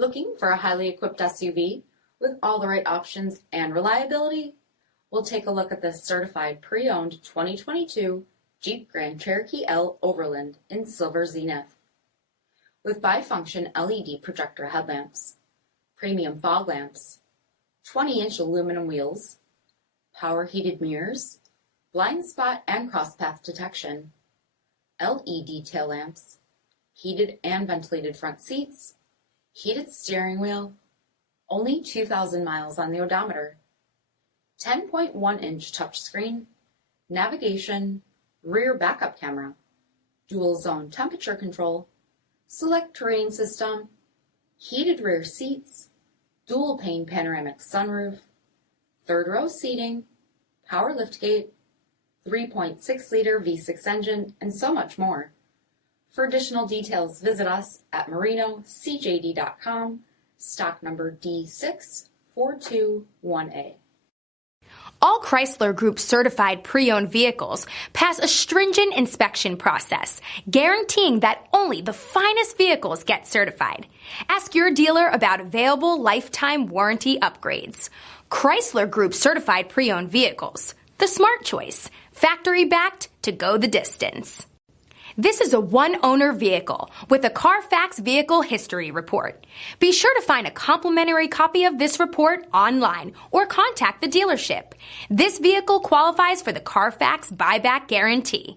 Looking for a highly equipped SUV with all the right options and reliability? We'll take a look at this certified pre-owned 2022 Jeep Grand Cherokee L Overland in Silver Zenith. With bifunction LED projector headlamps, premium fog lamps, 20-inch aluminum wheels, power heated mirrors, blind spot and crosspath detection, LED tail lamps, heated and ventilated front seats, heated steering wheel, only 2,000 miles on the odometer, 10.1-inch touchscreen, navigation, rear backup camera, dual zone temperature control, select terrain system, heated rear seats, dual pane panoramic sunroof, third row seating, power liftgate, 3.6-liter V6 engine, and so much more. For additional details, visit us at marinocjd.com, stock number D6421A. All Chrysler Group certified pre-owned vehicles pass a stringent inspection process, guaranteeing that only the finest vehicles get certified. Ask your dealer about available lifetime warranty upgrades. Chrysler Group certified pre-owned vehicles, the smart choice, factory backed to go the distance. This is a one-owner vehicle with a CARFAX vehicle history report. Be sure to find a complimentary copy of this report online or contact the dealership. This vehicle qualifies for the CARFAX buyback guarantee.